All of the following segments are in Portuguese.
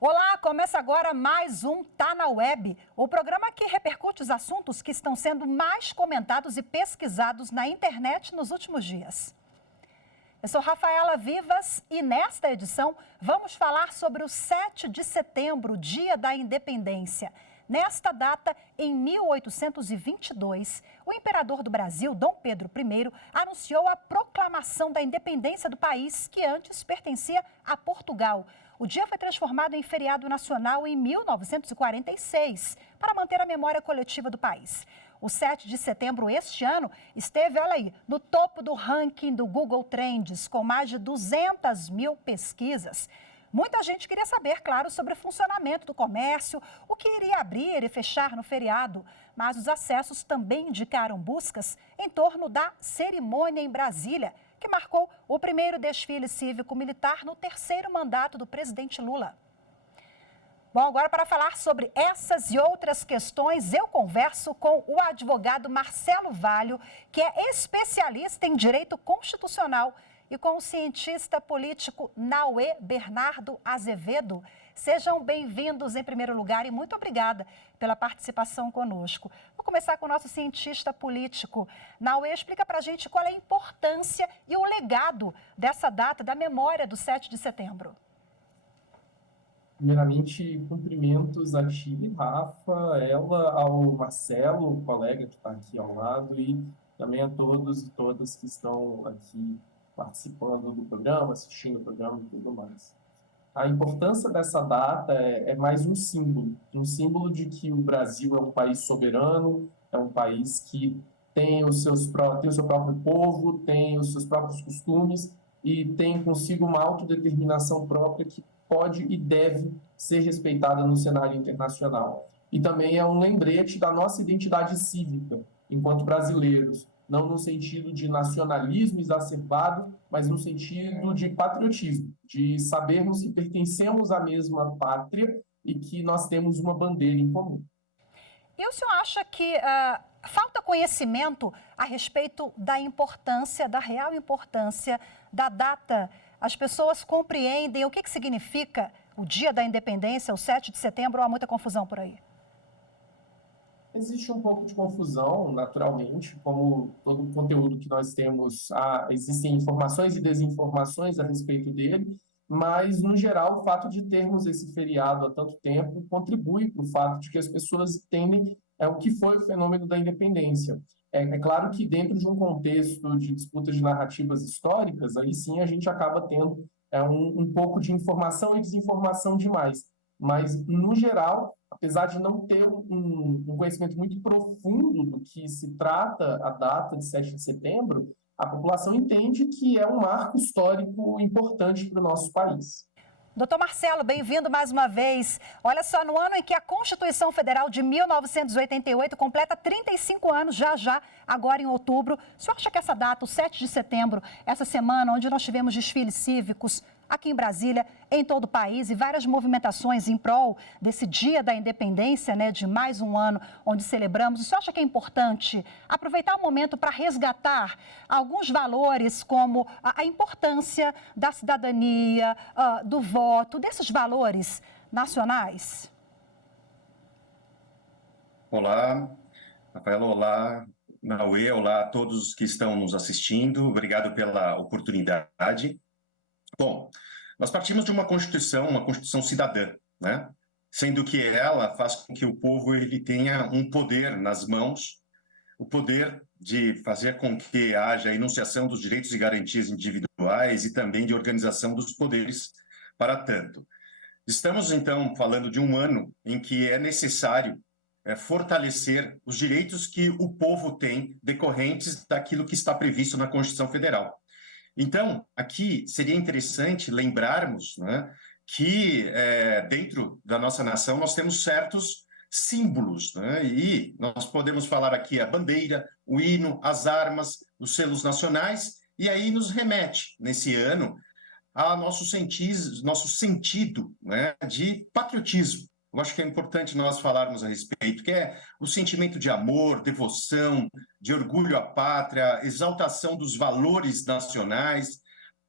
Olá, começa agora mais um Tá na Web, o programa que repercute os assuntos que estão sendo mais comentados e pesquisados na internet nos últimos dias. Eu sou Rafaela Vivas e nesta edição vamos falar sobre o 7 de setembro, Dia da Independência. Nesta data, em 1822, o imperador do Brasil, Dom Pedro I, anunciou a proclamação da independência do país, que antes pertencia a Portugal. O dia foi transformado em feriado nacional em 1946, para manter a memória coletiva do país. O 7 de setembro este ano esteve, olha aí, no topo do ranking do Google Trends, com mais de 200 mil pesquisas. Muita gente queria saber, claro, sobre o funcionamento do comércio, o que iria abrir e fechar no feriado. Mas os acessos também indicaram buscas em torno da cerimônia em Brasília, que marcou o primeiro desfile cívico-militar no terceiro mandato do presidente Lula. Bom, agora para falar sobre essas e outras questões, eu converso com o advogado Marcelo Valho, que é especialista em direito constitucional, e com o cientista político Nauê Bernardo Azevedo. Sejam bem-vindos em primeiro lugar e muito obrigada pela participação conosco. Vou começar com o nosso cientista político. Nauê, explica para a gente qual é a importância e o legado dessa data, da memória do 7 de setembro. Primeiramente, cumprimentos a ti, Rafa, ao Marcelo, o colega que está aqui ao lado, e também a todos e todas que estão aqui participando do programa, assistindo o programa e tudo mais. A importância dessa data é mais um símbolo de que o Brasil é um país soberano, é um país que tem o seu próprio povo, tem os seus próprios costumes e tem consigo uma autodeterminação própria que pode e deve ser respeitada no cenário internacional. E também é um lembrete da nossa identidade cívica, enquanto brasileiros, não no sentido de nacionalismo exacerbado, mas no sentido de patriotismo, de sabermos que pertencemos à mesma pátria e que nós temos uma bandeira em comum. E o senhor acha que falta conhecimento a respeito da importância, da real importância da data? As pessoas compreendem o que significa o Dia da Independência, o 7 de setembro, ou há muita confusão por aí? Existe um pouco de confusão, naturalmente, como todo o conteúdo que nós temos, existem informações e desinformações a respeito dele, mas, no geral, o fato de termos esse feriado há tanto tempo contribui para o fato de que as pessoas entendem o que foi o fenômeno da independência. É claro que dentro de um contexto de disputa de narrativas históricas, aí sim a gente acaba tendo um pouco de informação e desinformação demais. Mas, no geral, apesar de não ter um conhecimento muito profundo do que se trata a data de 7 de setembro, a população entende que é um marco histórico importante para o nosso país. Doutor Marcelo, bem-vindo mais uma vez. Olha só, no ano em que a Constituição Federal de 1988 completa 35 anos, já, agora em outubro, o senhor acha que essa data, o 7 de setembro, essa semana onde nós tivemos desfiles cívicos aqui em Brasília, em todo o país, e várias movimentações em prol desse Dia da Independência, né, de mais um ano onde celebramos, o senhor acha que é importante aproveitar o momento para resgatar alguns valores como a importância da cidadania, do voto, desses valores nacionais? Olá, Rafaela, olá, Nauê, olá a todos que estão nos assistindo, obrigado pela oportunidade. Bom, nós partimos de uma Constituição cidadã, né? Sendo que ela faz com que o povo ele tenha um poder nas mãos, o poder de fazer com que haja a enunciação dos direitos e garantias individuais e também de organização dos poderes para tanto. Estamos, então, falando de um ano em que é necessário fortalecer os direitos que o povo tem decorrentes daquilo que está previsto na Constituição Federal. Então, aqui seria interessante lembrarmos, né, que dentro da nossa nação nós temos certos símbolos, né, e nós podemos falar aqui a bandeira, o hino, as armas, os selos nacionais, e aí nos remete, nesse ano, a nosso sentido, né, de patriotismo. eu acho que é importante nós falarmos a respeito, que é o sentimento de amor, devoção, de orgulho à pátria, exaltação dos valores nacionais,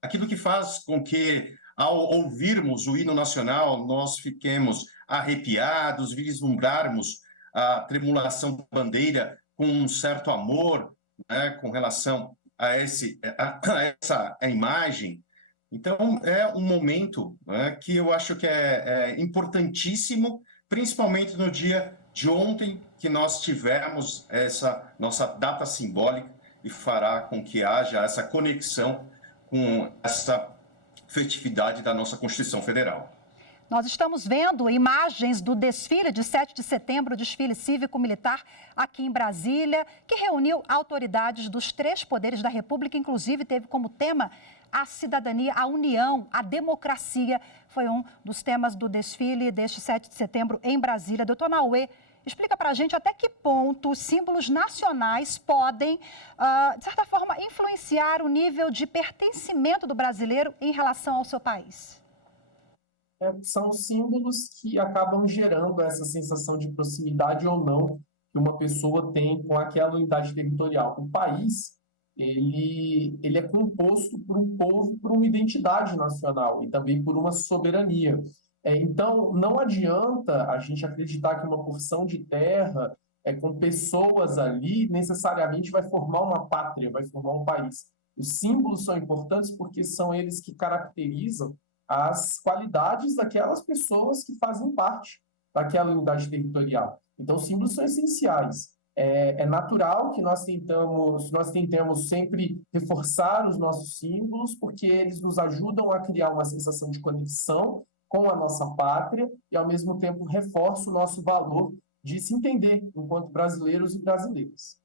aquilo que faz com que, ao ouvirmos o hino nacional, nós fiquemos arrepiados, vislumbrarmos a tremulação da bandeira com um certo amor, né, com relação a essa imagem. Então, é um momento, né, que eu acho que é importantíssimo, principalmente no dia de ontem, que nós tivemos essa nossa data simbólica e fará com que haja essa conexão com essa festividade da nossa Constituição Federal. Nós estamos vendo imagens do desfile de 7 de setembro, desfile cívico-militar aqui em Brasília, que reuniu autoridades dos 3 poderes da República, inclusive teve como tema a cidadania, a união, a democracia. Foi um dos temas do desfile deste 7 de setembro em Brasília. Doutor Naue, explica para a gente até que ponto os símbolos nacionais podem, de certa forma, influenciar o nível de pertencimento do brasileiro em relação ao seu país. São símbolos que acabam gerando essa sensação de proximidade ou não que uma pessoa tem com aquela unidade territorial. O país, ele é composto por um povo, por uma identidade nacional e também por uma soberania. Então, não adianta a gente acreditar que uma porção de terra com pessoas ali necessariamente vai formar uma pátria, vai formar um país. Os símbolos são importantes porque são eles que caracterizam as qualidades daquelas pessoas que fazem parte daquela unidade territorial. Então, os símbolos são essenciais. É natural que nós tentemos sempre reforçar os nossos símbolos, porque eles nos ajudam a criar uma sensação de conexão com a nossa pátria e, ao mesmo tempo, reforça o nosso valor de se entender enquanto brasileiros e brasileiras.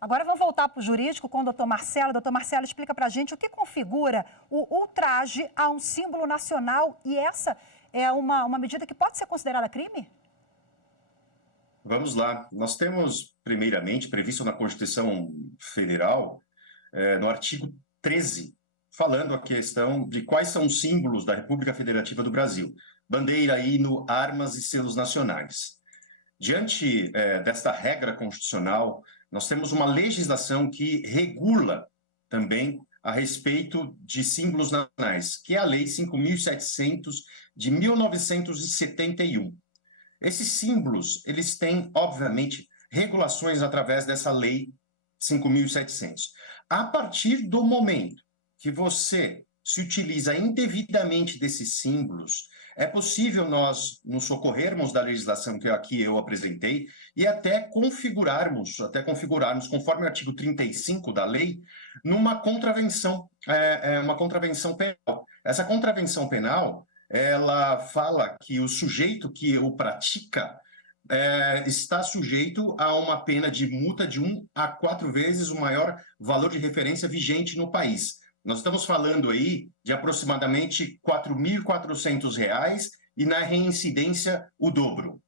Agora vamos voltar para o jurídico com o doutor Marcelo. Doutor Marcelo, explica para a gente o que configura o ultraje a um símbolo nacional e essa é uma medida que pode ser considerada crime? Vamos lá. Nós temos, primeiramente, previsto na Constituição Federal, no artigo 13, falando a questão de quais são os símbolos da República Federativa do Brasil. Bandeira, hino, armas e selos nacionais. Diante desta regra constitucional, nós temos uma legislação que regula também a respeito de símbolos nacionais, que é a Lei 5.700 de 1971. Esses símbolos, eles têm, obviamente, regulações através dessa Lei 5.700. A partir do momento que você se utiliza indevidamente desses símbolos, é possível nós nos socorrermos da legislação que aqui eu apresentei e até configurarmos, conforme o artigo 35 da lei, numa contravenção, uma contravenção penal. Essa contravenção penal, ela fala que o sujeito que o pratica está sujeito a uma pena de multa de 1 a 4 vezes o maior valor de referência vigente no país. Nós estamos falando aí de aproximadamente R$ 4.400 e na reincidência o dobro.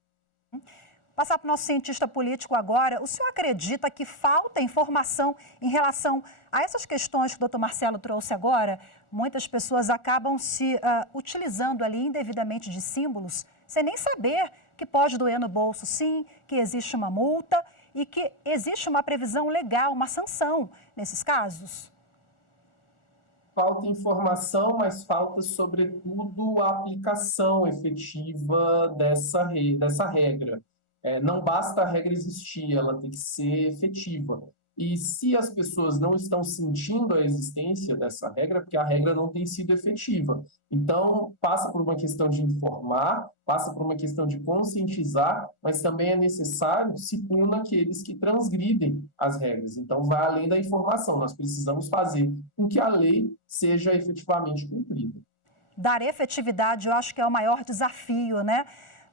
Passar para o nosso cientista político agora. O senhor acredita que falta informação em relação a essas questões que o doutor Marcelo trouxe agora? Muitas pessoas acabam se utilizando ali indevidamente de símbolos, sem nem saber que pode doer no bolso, sim, que existe uma multa e que existe uma previsão legal, uma sanção nesses casos. Falta informação, mas falta, sobretudo, a aplicação efetiva dessa regra. Não basta a regra existir, ela tem que ser efetiva. E se as pessoas não estão sentindo a existência dessa regra, porque a regra não tem sido efetiva. Então, passa por uma questão de informar, passa por uma questão de conscientizar, mas também é necessário se punir naqueles que transgridem as regras. Então, vai além da informação, nós precisamos fazer com que a lei seja efetivamente cumprida. Dar efetividade, eu acho que é o maior desafio, né?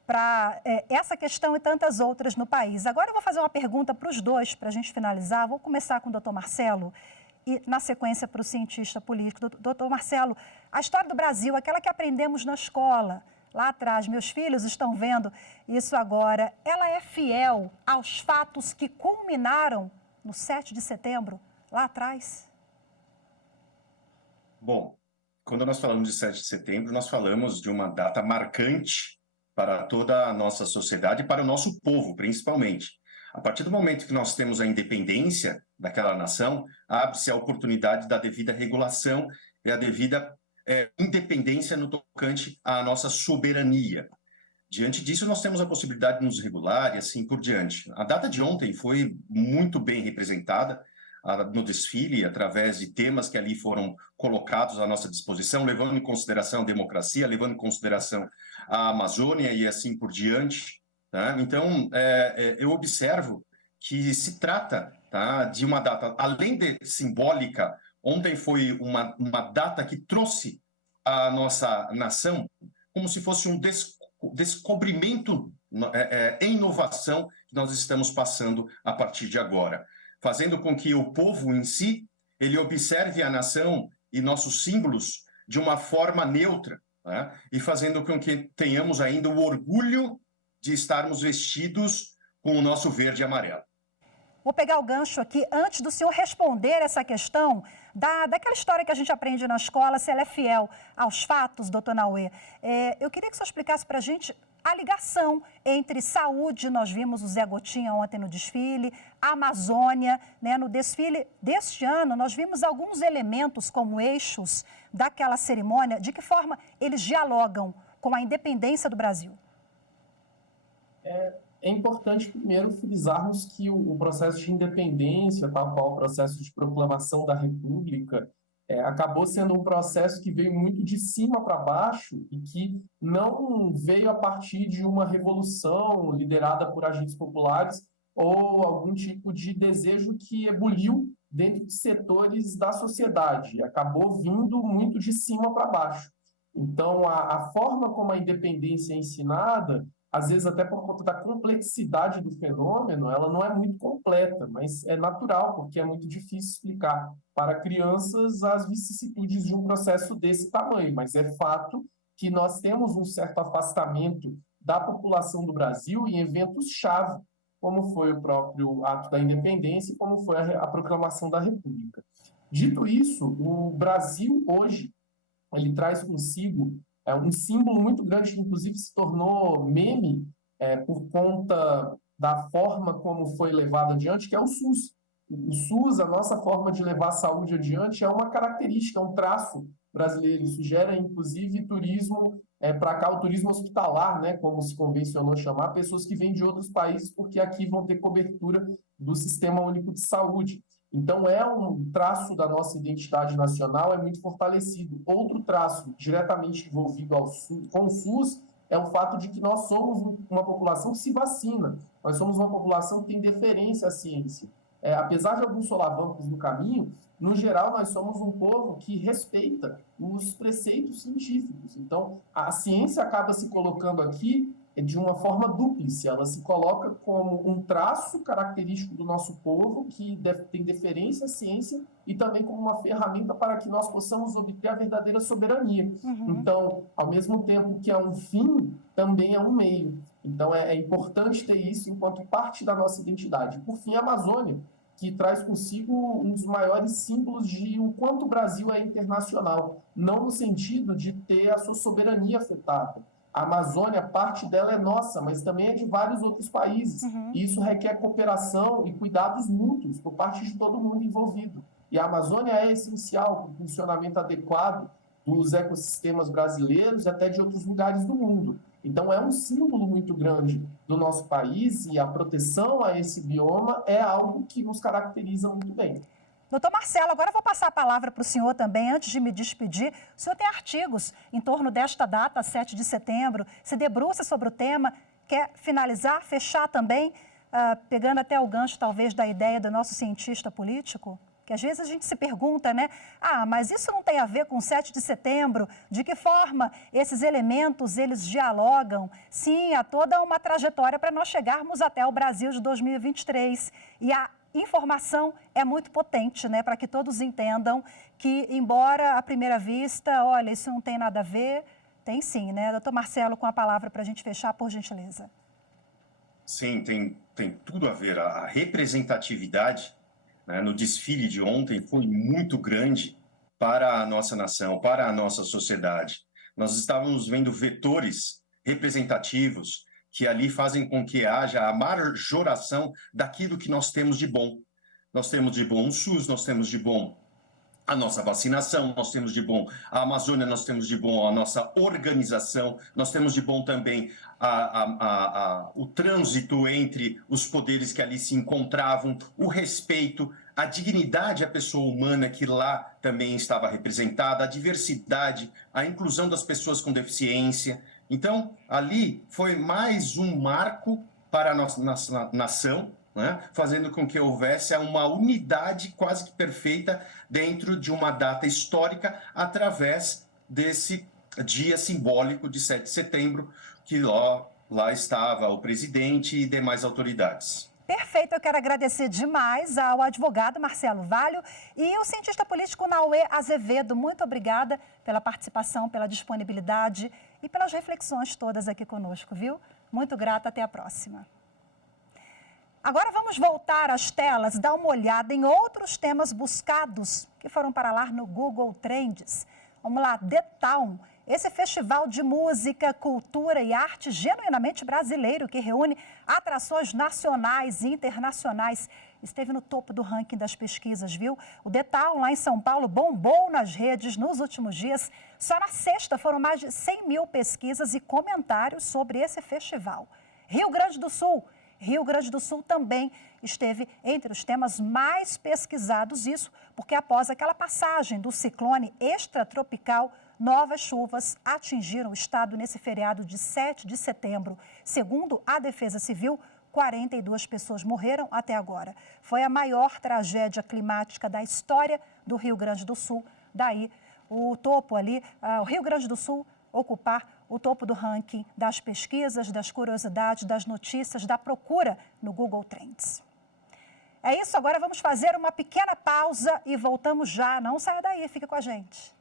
Para essa questão e tantas outras no país. Agora eu vou fazer uma pergunta para os dois, para a gente finalizar. Vou começar com o doutor Marcelo e, na sequência, para o cientista político. Doutor Marcelo, a história do Brasil, aquela que aprendemos na escola, lá atrás, meus filhos estão vendo isso agora, ela é fiel aos fatos que culminaram no 7 de setembro, lá atrás? Bom, quando nós falamos de 7 de setembro, nós falamos de uma data marcante para toda a nossa sociedade e para o nosso povo, principalmente. A partir do momento que nós temos a independência daquela nação, abre-se a oportunidade da devida regulação e a devida independência no tocante à nossa soberania. Diante disso, nós temos a possibilidade de nos regular e assim por diante. A data de ontem foi muito bem representada no desfile, através de temas que ali foram colocados à nossa disposição, levando em consideração a democracia, levando em consideração a Amazônia e assim por diante. Tá? Então, eu observo que se trata, tá, de uma data, além de simbólica, ontem foi uma data que trouxe a nossa nação como se fosse um descobrimento em inovação que nós estamos passando a partir de agora, fazendo com que o povo em si, ele observe a nação e nossos símbolos de uma forma neutra, né? E fazendo com que tenhamos ainda o orgulho de estarmos vestidos com o nosso verde e amarelo. Vou pegar o gancho aqui, antes do senhor responder essa questão daquela história que a gente aprende na escola, se ela é fiel aos fatos, doutor Naue. Eu queria que o senhor explicasse para a gente a ligação entre saúde, nós vimos o Zé Gotinha ontem no desfile, a Amazônia, né, no desfile deste ano, nós vimos alguns elementos como eixos daquela cerimônia, de que forma eles dialogam com a independência do Brasil? É importante, primeiro, frisarmos que o processo de independência, tal qual o processo de proclamação da República, acabou sendo um processo que veio muito de cima para baixo e que não veio a partir de uma revolução liderada por agentes populares ou algum tipo de desejo que ebuliu dentro de setores da sociedade. Acabou vindo muito de cima para baixo. Então, a forma como a independência é ensinada, às vezes até por conta da complexidade do fenômeno, ela não é muito completa, mas é natural, porque é muito difícil explicar para crianças as vicissitudes de um processo desse tamanho, mas é fato que nós temos um certo afastamento da população do Brasil em eventos-chave, como foi o próprio ato da independência e como foi a proclamação da República. Dito isso, o Brasil hoje, ele traz consigo um símbolo muito grande, que inclusive se tornou meme por conta da forma como foi levado adiante, que é o SUS. O SUS, a nossa forma de levar a saúde adiante, é uma característica, é um traço brasileiro. Isso gera, inclusive, turismo para cá, o turismo hospitalar, né, como se convencionou chamar, pessoas que vêm de outros países, porque aqui vão ter cobertura do Sistema Único de Saúde. Então, é um traço da nossa identidade nacional, é muito fortalecido. Outro traço diretamente envolvido com o SUS é o fato de que nós somos uma população que se vacina. Nós somos uma população que tem deferência à ciência. Apesar de alguns solavancos no caminho, no geral, nós somos um povo que respeita os preceitos científicos. Então, a ciência acaba se colocando aqui de uma forma dúplice, ela se coloca como um traço característico do nosso povo, que tem deferência à ciência, e também como uma ferramenta para que nós possamos obter a verdadeira soberania. Uhum. Então, ao mesmo tempo que é um fim, também é um meio. Então, é importante ter isso enquanto parte da nossa identidade. Por fim, a Amazônia, que traz consigo um dos maiores símbolos de o quanto o Brasil é internacional, não no sentido de ter a sua soberania afetada. A Amazônia, parte dela é nossa, mas também é de vários outros países. Uhum. E isso requer cooperação e cuidados mútuos por parte de todo mundo envolvido. E a Amazônia é essencial para o funcionamento adequado dos ecossistemas brasileiros e até de outros lugares do mundo. Então, é um símbolo muito grande do nosso país e a proteção a esse bioma é algo que nos caracteriza muito bem. Doutor Marcelo, agora eu vou passar a palavra para o senhor também, antes de me despedir. O senhor tem artigos em torno desta data, 7 de setembro, se debruça sobre o tema, quer finalizar, fechar também, pegando até o gancho, talvez, da ideia do nosso cientista político? Que às vezes a gente se pergunta, né? Mas isso não tem a ver com 7 de setembro? De que forma esses elementos, eles dialogam? Sim, há toda uma trajetória para nós chegarmos até o Brasil de 2023. E a informação é muito potente, né, para que todos entendam que, embora à primeira vista, olha, isso não tem nada a ver, tem sim, né? Doutor Marcelo, com a palavra para a gente fechar, por gentileza. Sim, tem tudo a ver. A representatividade, né, no desfile de ontem foi muito grande para a nossa nação, para a nossa sociedade. Nós estávamos vendo vetores representativos, que ali fazem com que haja a majoração daquilo que nós temos de bom. Nós temos de bom o SUS, nós temos de bom a nossa vacinação, nós temos de bom a Amazônia, nós temos de bom a nossa organização, nós temos de bom também o trânsito entre os poderes que ali se encontravam, o respeito, a dignidade à pessoa humana que lá também estava representada, a diversidade, a inclusão das pessoas com deficiência. Então, ali foi mais um marco para a nossa nação, né? Fazendo com que houvesse uma unidade quase que perfeita dentro de uma data histórica através desse dia simbólico de 7 de setembro, que lá estava o presidente e demais autoridades. Perfeito, eu quero agradecer demais ao advogado Marcelo Valho e ao cientista político Nauê Azevedo. Muito obrigada pela participação, pela disponibilidade e pelas reflexões todas aqui conosco, viu? Muito grata, até a próxima. Agora vamos voltar às telas, dar uma olhada em outros temas buscados que foram para lá no Google Trends. Vamos lá, The Town, esse festival de música, cultura e arte genuinamente brasileiro que reúne atrações nacionais e internacionais. Esteve no topo do ranking das pesquisas, viu? O The Town, lá em São Paulo, bombou nas redes nos últimos dias. Só na sexta foram mais de 100 mil pesquisas e comentários sobre esse festival. Rio Grande do Sul também esteve entre os temas mais pesquisados, isso porque após aquela passagem do ciclone extratropical, novas chuvas atingiram o estado nesse feriado de 7 de setembro. Segundo a Defesa Civil, 42 pessoas morreram até agora. Foi a maior tragédia climática da história do Rio Grande do Sul. Daí, o topo ali, o Rio Grande do Sul ocupar o topo do ranking das pesquisas, das curiosidades, das notícias, da procura no Google Trends. É isso, agora vamos fazer uma pequena pausa e voltamos já. Não saia daí, fica com a gente.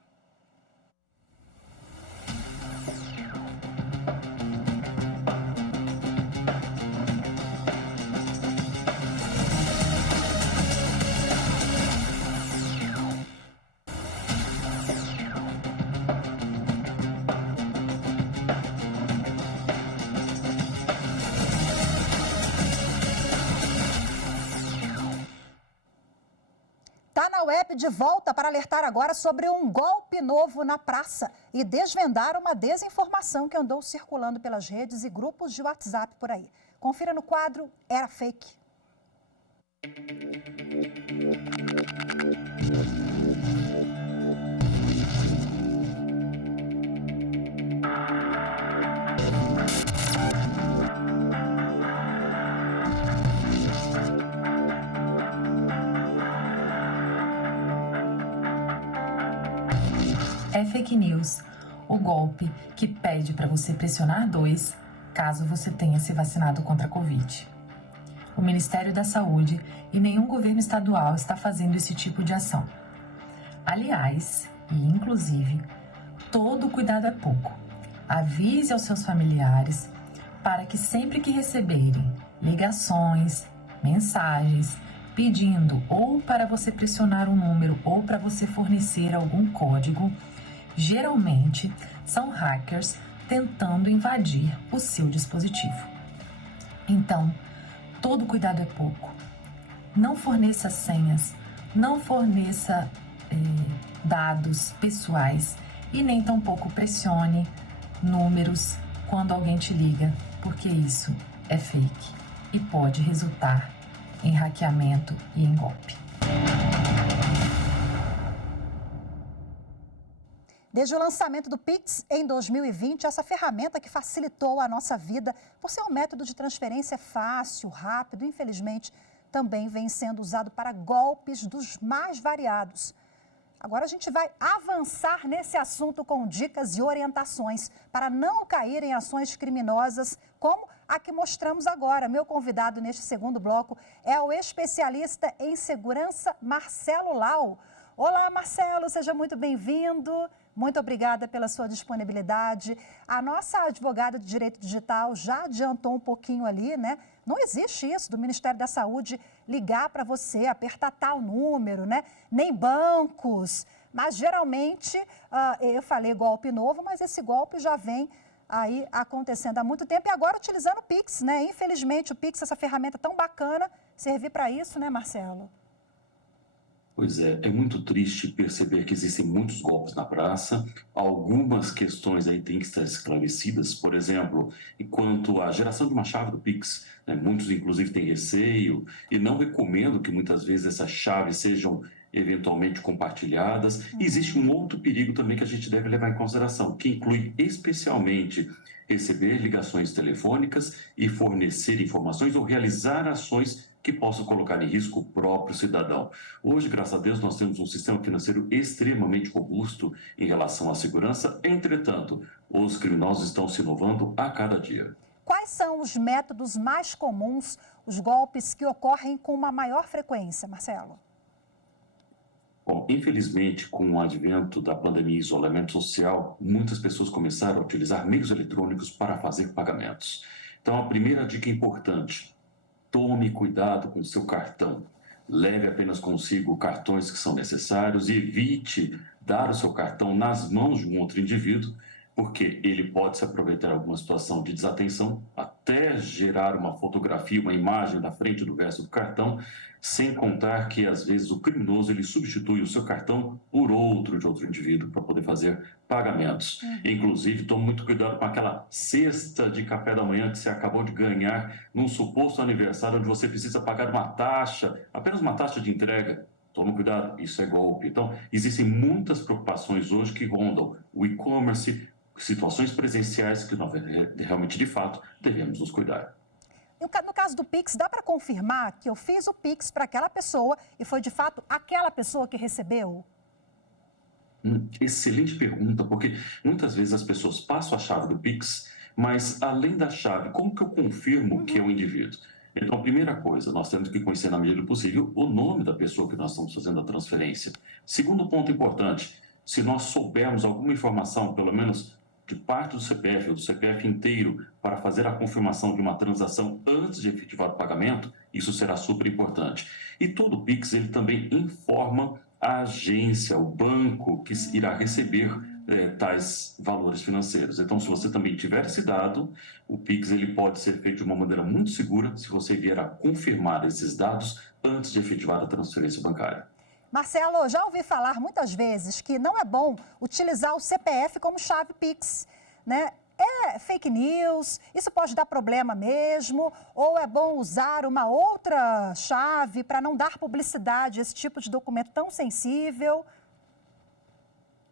Web de volta para alertar agora sobre um golpe novo na praça e desvendar uma desinformação que andou circulando pelas redes e grupos de WhatsApp por aí. Confira no quadro Era Fake. É fake news, o golpe que pede para você pressionar 2 caso você tenha se vacinado contra a Covid. O Ministério da Saúde e nenhum governo estadual está fazendo esse tipo de ação. Aliás, e inclusive, todo cuidado é pouco. Avise aos seus familiares para que sempre que receberem ligações, mensagens, pedindo ou para você pressionar um número ou para você fornecer algum código, geralmente são hackers tentando invadir o seu dispositivo. Então, todo cuidado é pouco. Não forneça senhas, não forneça dados pessoais e nem tampouco pressione números quando alguém te liga, porque isso é fake e pode resultar em hackeamento e em golpe. Desde o lançamento do Pix em 2020, essa ferramenta que facilitou a nossa vida por ser um método de transferência fácil, rápido, infelizmente, também vem sendo usado para golpes dos mais variados. Agora a gente vai avançar nesse assunto com dicas e orientações para não cair em ações criminosas como a que mostramos agora. Meu convidado neste segundo bloco é o especialista em segurança Marcelo Lau. Olá, Marcelo, seja muito bem-vindo. Muito obrigada pela sua disponibilidade. A nossa advogada de Direito Digital já adiantou um pouquinho ali, né? Não existe isso do Ministério da Saúde ligar para você, apertar tal número, né? Nem bancos. Mas, geralmente, eu falei golpe novo, mas esse golpe já vem aí acontecendo há muito tempo e agora utilizando o Pix, né? Infelizmente, o Pix, essa ferramenta tão bacana, servir para isso, né, Marcelo? Pois é muito triste perceber que existem muitos golpes na praça. Algumas questões aí têm que estar esclarecidas. Por exemplo, enquanto à geração de uma chave do Pix, né, muitos inclusive têm receio e não recomendo que muitas vezes essas chaves sejam eventualmente compartilhadas. Existe um outro perigo também que a gente deve levar em consideração, que inclui especialmente receber ligações telefônicas e fornecer informações ou realizar ações que possam colocar em risco o próprio cidadão. Hoje, graças a Deus, nós temos um sistema financeiro extremamente robusto em relação à segurança. Entretanto, os criminosos estão se inovando a cada dia. Quais são os métodos mais comuns, os golpes que ocorrem com uma maior frequência, Marcelo? Bom, infelizmente, com o advento da pandemia e isolamento social, muitas pessoas começaram a utilizar meios eletrônicos para fazer pagamentos. Então, a primeira dica importante: tome cuidado com o seu cartão. Leve apenas consigo cartões que são necessários e evite dar o seu cartão nas mãos de um outro indivíduo, porque ele pode se aproveitar de alguma situação de desatenção, até gerar uma fotografia, uma imagem da frente do verso do cartão, sem contar que, às vezes, o criminoso ele substitui o seu cartão por outro de outro indivíduo para poder fazer pagamentos. Inclusive, tome muito cuidado com aquela cesta de café da manhã que você acabou de ganhar num suposto aniversário onde você precisa pagar uma taxa, apenas uma taxa de entrega. Tome cuidado, isso é golpe. Então, existem muitas preocupações hoje que rondam o e-commerce, situações presenciais que nós realmente, de fato, devemos nos cuidar. No caso do Pix, dá para confirmar que eu fiz o Pix para aquela pessoa e foi, de fato, aquela pessoa que recebeu? Excelente pergunta, porque muitas vezes as pessoas passam a chave do Pix, mas além da chave, como que eu confirmo que é o indivíduo? Então, a primeira coisa, nós temos que conhecer na medida do possível o nome da pessoa que nós estamos fazendo a transferência. Segundo ponto importante, se nós soubermos alguma informação, pelo menos de parte do CPF ou do CPF inteiro, para fazer a confirmação de uma transação antes de efetivar o pagamento, isso será super importante. E todo o Pix, ele também informa a agência, o banco que irá receber tais valores financeiros. Então, se você também tiver esse dado, o Pix ele pode ser feito de uma maneira muito segura se você vier a confirmar esses dados antes de efetivar a transferência bancária. Marcelo, já ouvi falar muitas vezes que não é bom utilizar o CPF como chave Pix, né? É fake news? Isso pode dar problema mesmo? Ou é bom usar uma outra chave para não dar publicidade a esse tipo de documento tão sensível?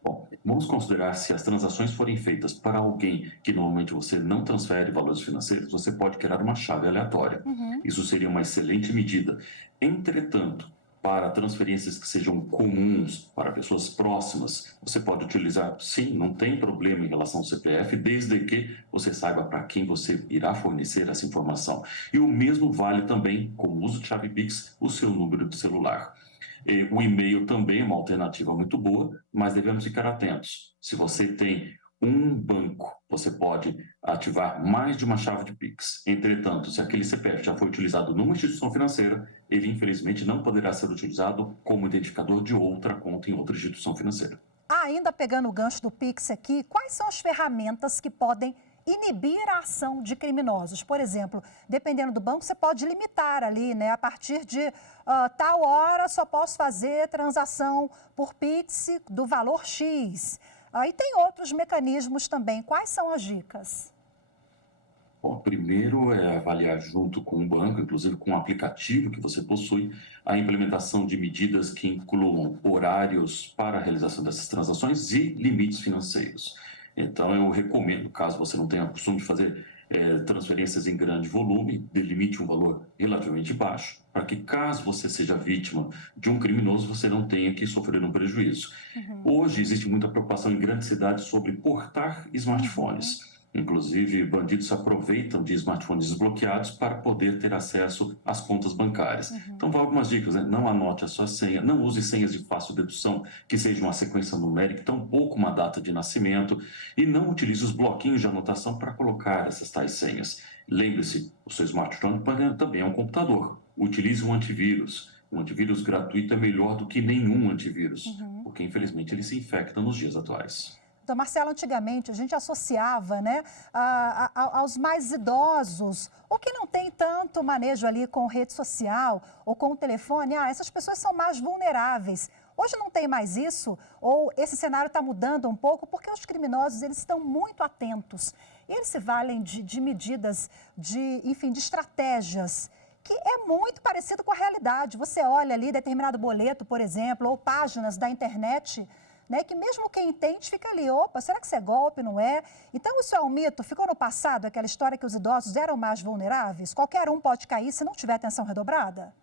Bom, vamos considerar se as transações forem feitas para alguém que normalmente você não transfere valores financeiros, você pode criar uma chave aleatória. Isso seria uma excelente medida. Entretanto, para transferências que sejam comuns para pessoas próximas, você pode utilizar, sim, não tem problema em relação ao CPF, desde que você saiba para quem você irá fornecer essa informação. E o mesmo vale também, com o uso de chave Pix, o seu número de celular. O e-mail também é uma alternativa muito boa, mas devemos ficar atentos. Se você tem um banco, você pode ativar mais de uma chave de Pix. Entretanto, se aquele CPF já foi utilizado numa instituição financeira, ele infelizmente não poderá ser utilizado como identificador de outra conta em outra instituição financeira. Ainda pegando o gancho do Pix aqui, quais são as ferramentas que podem inibir a ação de criminosos? Por exemplo, dependendo do banco, você pode limitar ali, né? A partir de tal hora só posso fazer transação por Pix do valor X. E tem outros mecanismos também. Quais são as dicas? Bom, primeiro é avaliar junto com o banco, inclusive com o aplicativo que você possui, a implementação de medidas que incluam horários para a realização dessas transações e limites financeiros. Então, eu recomendo, caso você não tenha o costume de fazer transferências em grande volume, delimite um valor relativamente baixo, para que, caso você seja vítima de um criminoso, você não tenha que sofrer um prejuízo. Hoje, existe muita preocupação em grandes cidades sobre portar smartphones. Inclusive, bandidos se aproveitam de smartphones desbloqueados para poder ter acesso às contas bancárias. Então, vão algumas dicas, né? Não anote a sua senha, não use senhas de fácil dedução, que seja uma sequência numérica, tampouco uma data de nascimento, e não utilize os bloquinhos de anotação para colocar essas tais senhas. Lembre-se, o seu smartphone também é um computador. Utilize um antivírus. Um antivírus gratuito é melhor do que nenhum antivírus, porque, infelizmente, ele se infecta nos dias atuais. Marcelo, antigamente a gente associava, né, aos mais idosos, ou que não tem tanto manejo ali com rede social ou com o telefone, essas pessoas são mais vulneráveis. Hoje não tem mais isso, ou esse cenário está mudando um pouco, porque os criminosos eles estão muito atentos. E eles se valem de medidas, enfim, de estratégias, que é muito parecido com a realidade. Você olha ali determinado boleto, por exemplo, ou páginas da internet, né, que mesmo quem entende fica ali, opa, será que isso é golpe, não é? Então isso é um mito, ficou no passado aquela história que os idosos eram mais vulneráveis? Qualquer um pode cair se não tiver atenção redobrada?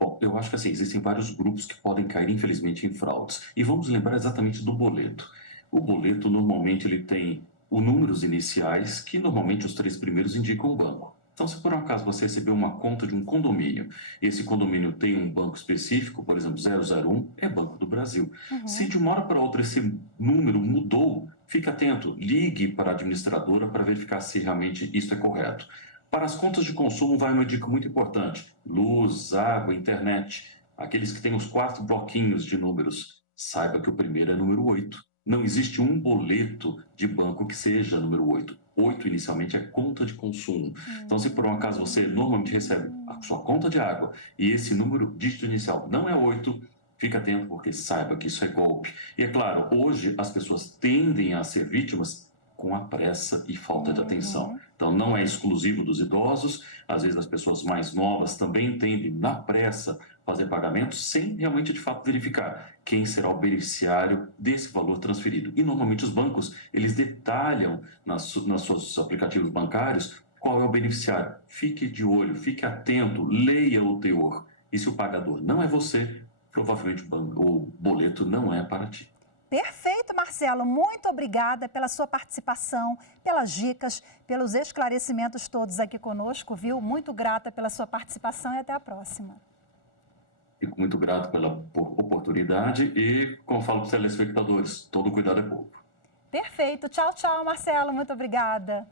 Bom, eu acho que assim, existem vários grupos que podem cair, infelizmente, em fraudes. E vamos lembrar exatamente do boleto. O boleto, normalmente, ele tem os números iniciais, que normalmente os 3 primeiros indicam o banco. Então, se por um acaso você recebeu uma conta de um condomínio, e esse condomínio tem um banco específico, por exemplo, 001, é Banco do Brasil. Se de uma hora para outra esse número mudou, fique atento, ligue para a administradora para verificar se realmente isso é correto. Para as contas de consumo, vai uma dica muito importante: luz, água, internet. Aqueles que têm os 4 bloquinhos de números, saiba que o primeiro é número 8. Não existe um boleto de banco que seja número 8. 8 inicialmente é conta de consumo. Então, se por um acaso você normalmente recebe a sua conta de água e esse número dígito inicial não é 8, fique atento, porque saiba que isso é golpe. E é claro, hoje as pessoas tendem a ser vítimas com a pressa e falta de atenção. Então, não é exclusivo dos idosos, às vezes as pessoas mais novas também tendem, na pressa, fazer pagamentos sem realmente, de fato, verificar quem será o beneficiário desse valor transferido. E, normalmente, os bancos, eles detalham nos seus aplicativos bancários qual é o beneficiário. Fique de olho, fique atento, leia o teor. E se o pagador não é você, provavelmente o boleto não é para ti. Perfeito, Marcelo. Muito obrigada pela sua participação, pelas dicas, pelos esclarecimentos todos aqui conosco, viu? Muito grata pela sua participação e até a próxima. Fico muito grato pela oportunidade e, como falo para os telespectadores, todo cuidado é pouco. Perfeito. Tchau, tchau, Marcelo. Muito obrigada.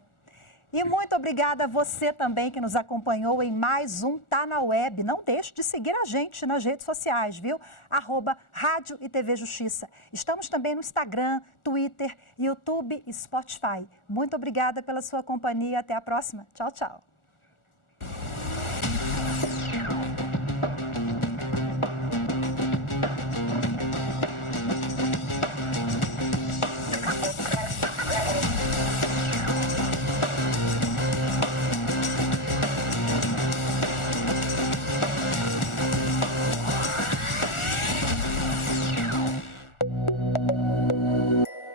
E muito obrigada a você também que nos acompanhou em mais um Tá na Web. Não deixe de seguir a gente nas redes sociais, viu? @Rádio e TV Justiça. Estamos também no Instagram, Twitter, YouTube e Spotify. Muito obrigada pela sua companhia. Até a próxima. Tchau, tchau.